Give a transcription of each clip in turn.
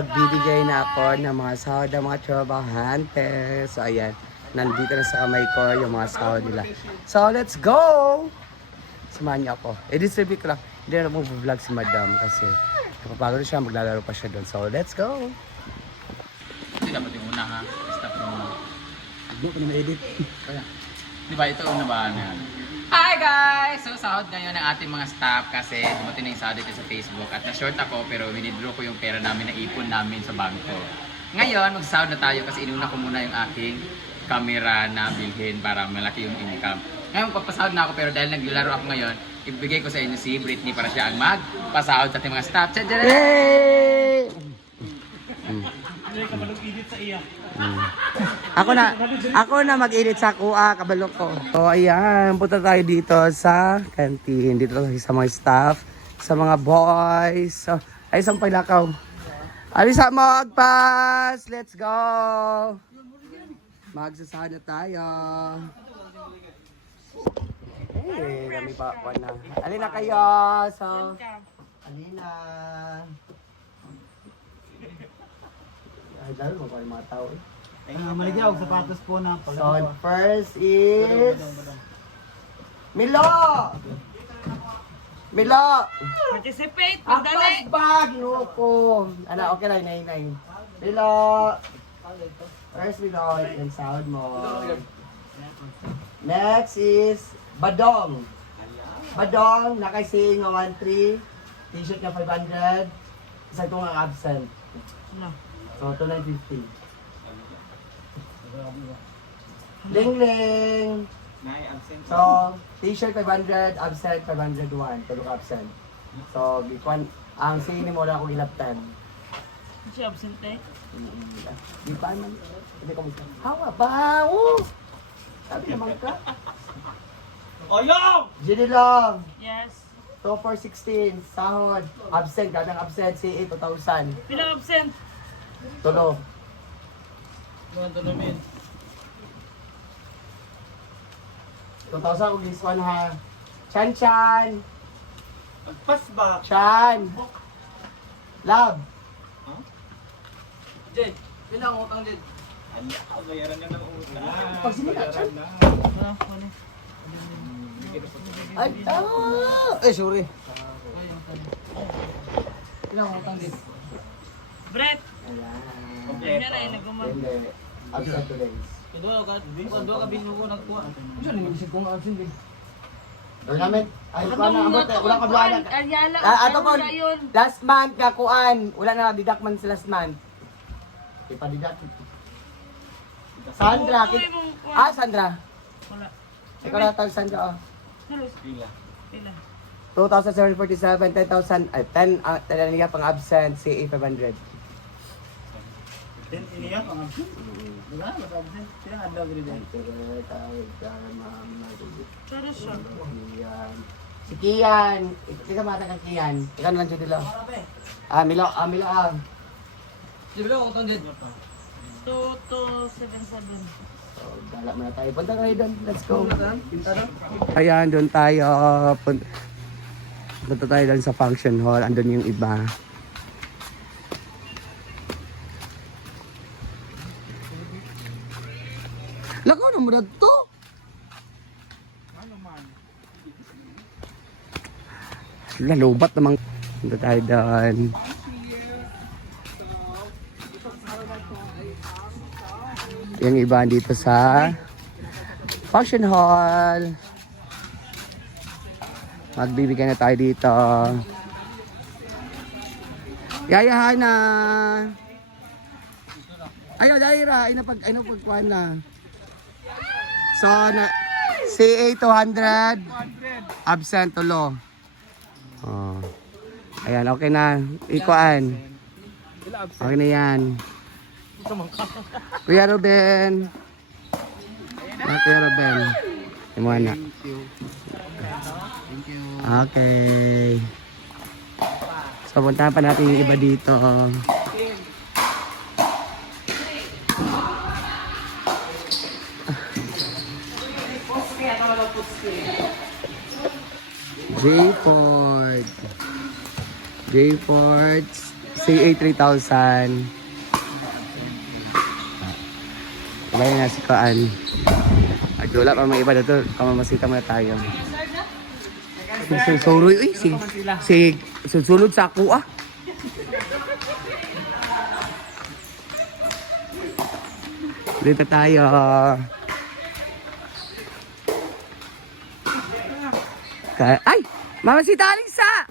magbibigay na ako ng mga sahod ng mga trabahante. So, ayan. Nandito na sa kamay ko yung mga sahod nila. So, let's go! Samahan niyo ako. I-distribute ko lang. Hindi na mag-vlog si Madam kasi napapagod siya, maglalaro pa siya doon. So, let's go! Hindi dapat yung una ha. Stop mo muna. Hindi ko na edit. Kaya. Di ba ito una ba na? Hi guys! So sahod ngayon ng ating mga staff kasi dumating na yung sahod dito sa Facebook at na-short ako pero winidraw ko yung pera namin na ipon namin sa bangko. Ngayon magsahod na tayo kasi inuna ko muna yung aking camera na bilhin para malaki yung income. Ngayon papasahod na ako pero dahil naglalaro ako ngayon, ibigay ko sa inyo si Britney para siya ang magpasahod sa ating mga staff. Tadada! Yay! Ako na mag-edit sa kuha, kabalo ko. So ayan, punta tayo dito sa canteen. Dito sa mga staff, sa mga boys. So, ay isang paglakaw. Alisa magpas! Let's go! Magsasahod na tayo. Hey, dami pa ako na. Alina kayo. So, alina. Ay, lalo mo pa yung mga tao eh. Maligyaw, sapatos po na So, first is... Milo! Milo! Participate, Ang pagdali! bag! Nuko! Ano, okay lang, inay. Milo! First, Milo, yung sound mo. Next is Badong. Badong, nakasing 1-3. T-shirt na 500. Isa itong ang absent. No. So, 250. Ling-ling! So, t-shirt 500, absent 501, tulog absent. So, bikuan, ang sini mo lang ako gilaptan. Siya absent eh. Di pa man. Hindi ko magka. Hawa ba? Sabi naman ka. Oyong! Gini lang. Yes. 2 for 16, sahod. Absent, gadang absent, CA 2,000. Pilang absent? Tulo. Buwan to namin. 2,000 kung this one ha. Chan Chan! Magpas ba? Chan! Love! Jed, bilang utang Jed. Ano, bayaran niya ng utang. Pag sinila, Chan! Wala, wala. Ay, eh, sorry. Bilang utang Jed. Brett! Ayan. Hindi na yung nagumag. Hindi. Absent today. Kadua ka bingo ko nagkuha. Diyan, naman kong absent eh. Tournament? Ay, Ano wala na, abot eh. Wala ka duwa na. Aryala, Ato po, ano na yun? last month kakuan. Wala na, didak man sa last month. Ipadidak. Sandra. Uy, mong kuha. Ah, Sandra. Wala. Ikaw na tawag Sandra, oh. Pila. Pila. 2,747, 10,000, ay, 10, niya pang absent, CA 500. Then iniya pang absent. Wala, mas absent. Sila adlaw diri din. Pero siya. Si Kian. Ikaw mata kang Kian. Ikaw na lang dito lang. Milo. Di ba utang Jed? 2277. So, dala mo na tayo. Punta kayo doon. Let's go. Pinta na? Ayan, doon tayo. Punta tayo doon sa function hall. Andun yung iba. Lakaw na mo na to. Ano man? Lalubat namang. Punta tayo doon. Yung iba dito sa function hall. Magbibigay na tayo dito. Yayahan na. Ay, Daira. Ay, napagkuhan na. So, CA 200. Absent, tulo. Oh. Ayan, okay na. Ikuan. Okay na yan. Kuya Ruben. Kuya Ruben. Imuha na. Okay. So, puntahan pa natin yung iba dito. J-Ford. J-Ford. CA 3,000. Sabay na si Kaan. At wala pa mga iba na to. Kamamasita muna tayo. Susuroy, uy. Susunod sa ako ah. Dito tayo. Ay! Mamasita Alisa!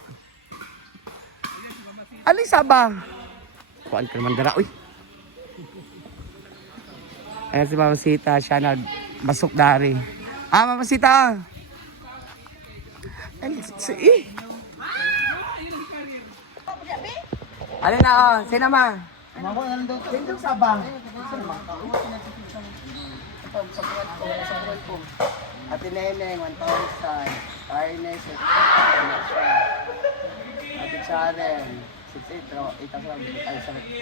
Alisa ba? Kuhaan ka naman dara, uy. Ayan si Mamasita, siya nagbasok dari. Ah, Mamasita! Ano na, oh? Sino ma? Mako na lang daw. Sino sabang? Ate Neneng, 1,000. Ernest, Ate Sharon, 6,800. Pero 8,000. Ay, sabi.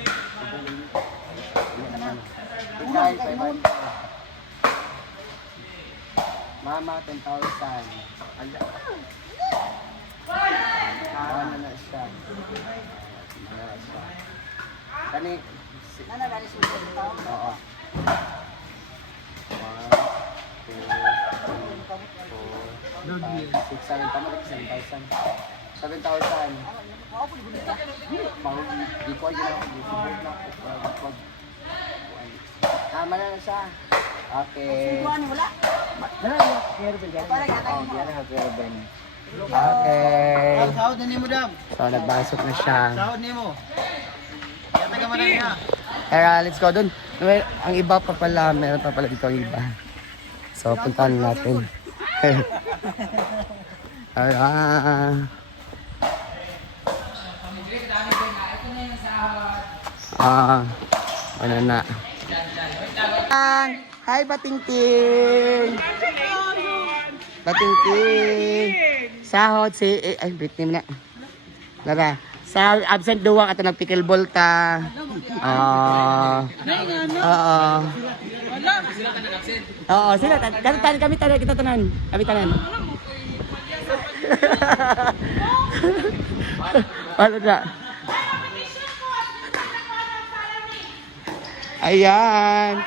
Ikay, 500. Mama, 10,000. Ano na siya? Kani, oo. 1, 2, 3, 4, 5, 6, 7, tama rin 7,000. 7,000. Di ko ayun ako. Tama na siya. Okay. Wala? Okay. Sahod na ni mo dam. So, nagbasok na siya. Sahod ni mo. Kaya taga man niya. Tara, let's go dun. Ang iba pa pala, meron pa pala dito ang iba. So, puntahan natin. Ano na. Hi, Batingting! Batingting! Sahod si... Ay, Britney mo na. Lara. Sa absent duwa ato nagpickleball ta. Oo, sila kami tanan kita tanan. Kami tanan. Wala na. Ayan.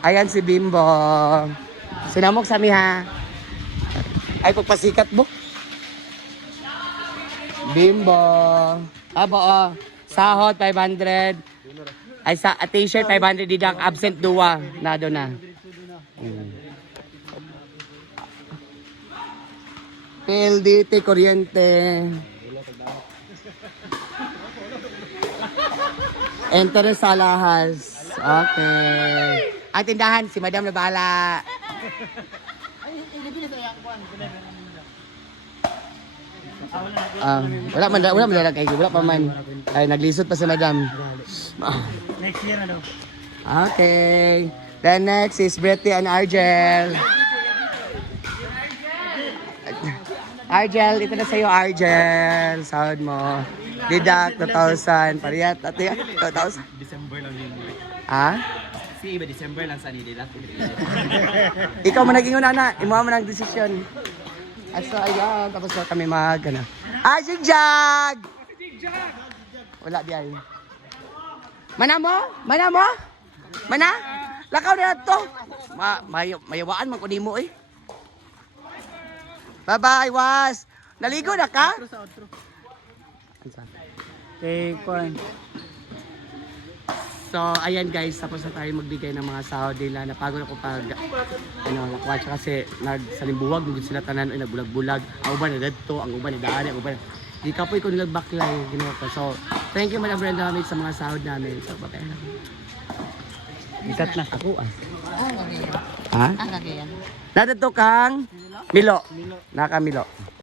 Ayan si Bimbo. Sinamok sa mi ha. Ay pagpasikat mo. Bimbo. Abo, oh. Sahod, 500. Ay, sa t-shirt, 500 didak. Absent, duwa. Nado na. PLDT, kuryente. Enter sa lahas. Okay. At tindahan, si Madam na bahala. Wala man lalagay, wala pa man. Ay naglisod pa si Madam. Next year na daw. Okay. Then next is Bretty and Argel. Argel, ito na sa'yo Argel. Sahod mo. Didak, 2,000. Pariyat, ate, 2,000. December lang yun. Ha? Si iba December lang sa nila. Ikaw man naging una na. Imuha mo ng desisyon. So, ayan. Tapos na kami ano. Ah, Jigjag! Wala biyay. Mana mo? Mana mo? Mana? Lakaw na to. Mayawaan man ko ni mo eh. Bye-bye, Was. Naligo na ka? Okay, Kwan. So, ayan guys, tapos na tayo magbigay ng mga sahod nila. Napagod ako pag, nakwatsa kasi nagsalimbuwag, nagod sila tanan, nagbulag-bulag. Ang uban na dadto, ang uban na daan, ang uban. Di ka po ikaw nagbaklay, ginawa ko. So, thank you Madam Brenda Hamid sa mga sahod namin. So, patay na. Bitat na ako ah. Ha? Nadato kang Milo. Naka Milo.